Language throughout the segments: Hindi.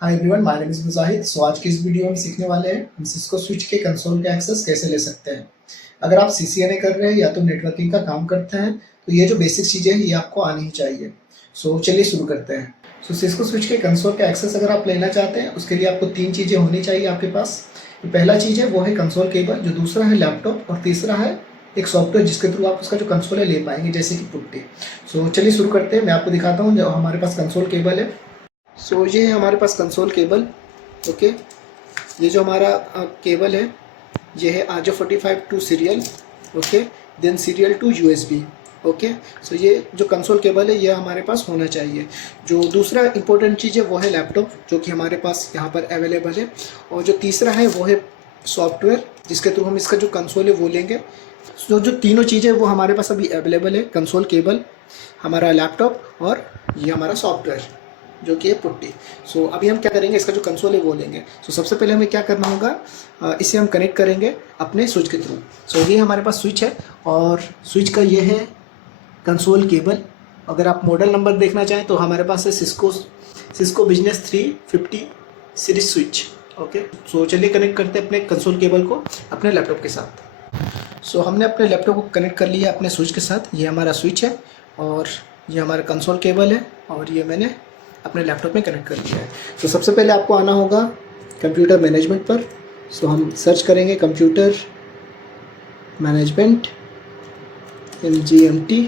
Hi everyone, my name is Mujahid. So आज की इस वीडियो में सीखने वाले हैं हम सिस्को स्विच के कंसोल का एक्सेस कैसे ले सकते हैं। अगर आप सीसीएनए कर रहे हैं या तो नेटवर्किंग का काम करते हैं तो ये जो बेसिक चीज़ें हैं ये आपको आनी ही चाहिए। सो चलिए शुरू करते हैं। सो सिस्को स्विच के कंसोल का एक्सेस अगर आप लेना चाहते हैं उसके लिए आपको 3 चीज़ें होनी चाहिए आपके पास। पहला चीज़ है वो है कंसोल केबल, जो दूसरा है लैपटॉप और तीसरा है एक सॉफ्टवेयर जिसके थ्रू आप उसका जो कंसोल है ले पाएंगे, जैसे कि पुट्टी। सो चलिए शुरू करते हैं। मैं आपको दिखाता हूँ जो हमारे पास कंसोल केबल है। सो ये है हमारे पास कंसोल केबल। ओके, ये जो हमारा केबल है ये है RJ45 to serial. Okay, then serial to USB। Okay, so ये जो कंसोल केबल है ये हमारे पास होना चाहिए। जो दूसरा इंपॉर्टेंट चीज़ है वो है लैपटॉप, जो कि हमारे पास यहाँ पर अवेलेबल है। और जो तीसरा है वो है सॉफ्टवेयर जिसके थ्रू हम इसका जो कंसोल है वो लेंगे। जो तीनों चीज़ें वो हमारे पास अभी अवेलेबल है, कंसोल केबल, हमारा लैपटॉप और ये हमारा सॉफ्टवेयर जो कि है पुट्टी। सो अभी हम क्या करेंगे, इसका जो कंसोल है वो लेंगे। सो सबसे पहले हमें क्या करना होगा, इसे हम कनेक्ट करेंगे अपने स्विच के थ्रू। सो ये हमारे पास स्विच है और स्विच का ये है कंसोल केबल। अगर आप मॉडल नंबर देखना चाहें तो हमारे पास है Cisco business 350 series switch. Okay, so चलिए कनेक्ट करते हैं अपने कंसोल केबल को अपने लैपटॉप के साथ। सो हमने अपने लैपटॉप को कनेक्ट कर लिया अपने स्विच के साथ। ये हमारा स्विच है और ये हमारा कंसोल केबल है और ये मैंने अपने लैपटॉप में कनेक्ट कर लिया है। तो सबसे पहले आपको आना होगा कंप्यूटर मैनेजमेंट पर। सो हम सर्च करेंगे कंप्यूटर मैनेजमेंट MGMT,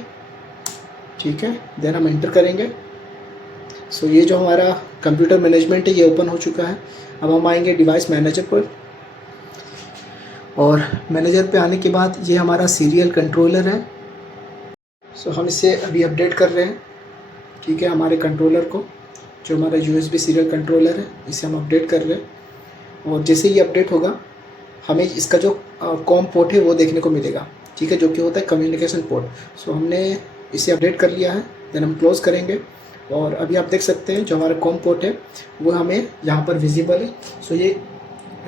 ठीक है, देन हम एंटर करेंगे। सो ये जो हमारा कंप्यूटर मैनेजमेंट है ये ओपन हो चुका है। अब हम आएंगे डिवाइस मैनेजर पर और मैनेजर पे आने के बाद ये हमारा सीरियल कंट्रोलर है। सो हम इसे अभी अपडेट कर रहे हैं, ठीक है। हमारे कंट्रोलर को, जो हमारा USB सीरियल कंट्रोलर है, इसे हम अपडेट कर रहे हैं। और जैसे ये अपडेट होगा हमें इसका जो कॉम पोर्ट है वो देखने को मिलेगा, ठीक है, जो कि होता है कम्युनिकेशन पोर्ट। सो हमने इसे अपडेट कर लिया है, देन हम क्लोज़ करेंगे। और अभी आप देख सकते हैं जो हमारा कॉम पोर्ट है वो हमें यहाँ पर विजिबल है। सो ये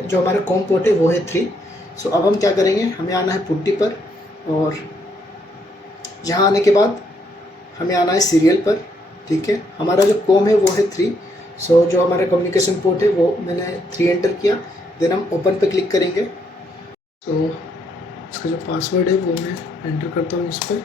जो हमारा कॉम पोर्ट है वो है 3। सो अब हम क्या करेंगे, हमें आना है पुट्टी पर और यहाँ आने के बाद हमें आना है सीरियल पर, ठीक है। हमारा जो कॉम है वो है 3। सो जो हमारा कम्युनिकेशन पोर्ट है वो मैंने 3 एंटर किया, देन हम ओपन पे क्लिक करेंगे। सो इसका जो पासवर्ड है वो मैं एंटर करता हूँ इस पर।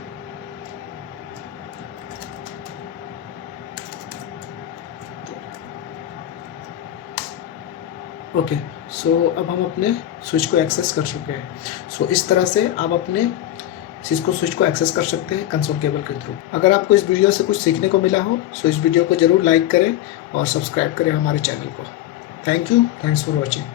ओके, सो अब हम अपने स्विच को एक्सेस कर चुके हैं। सो इस तरह से आप अपने सिस्को स्विच को एक्सेस कर सकते हैं कंसोल केबल के थ्रू। अगर आपको इस वीडियो से कुछ सीखने को मिला हो तो इस वीडियो को ज़रूर लाइक करें और सब्सक्राइब करें हमारे चैनल को। Thank you, thanks for watching.